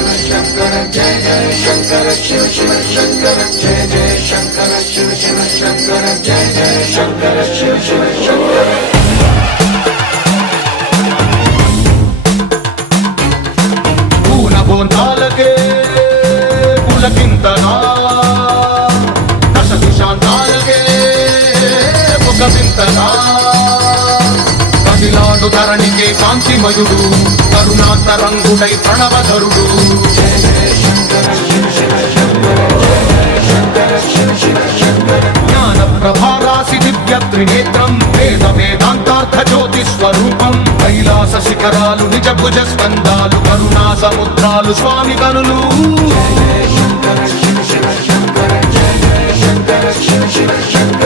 శంకర జయ జయ శంకర శివ శివ శంకర జయ జయ శంకర శివ శివ శంకర జయ జయ శంకర శివ శివ శంకర పూనబోంతాలకే పులకింతగా దశ దిశాంతాలకే ముఖ వింతగా కదిలాడు ధరణికే కాంతిమయుడు కరుణాంతరంగుడై ప్రణవధరుడు జయ జయ శంకర శివ శివ శంకర జయ జయ శంకర శివ శివ శంకర జ్ఞాన ప్రభారాసి దివ్య త్రినేత్రం వేద వేదాంతార్థ జ్యోతి స్వరూపం కైలాస శిఖరాలు నిజ భుజ స్కందాలు కరుణా సముద్రాలు స్వామి కనులు జయ జయ శంకర శివ శివ శంకర జయ జయ శంకర శివ శివ శంకర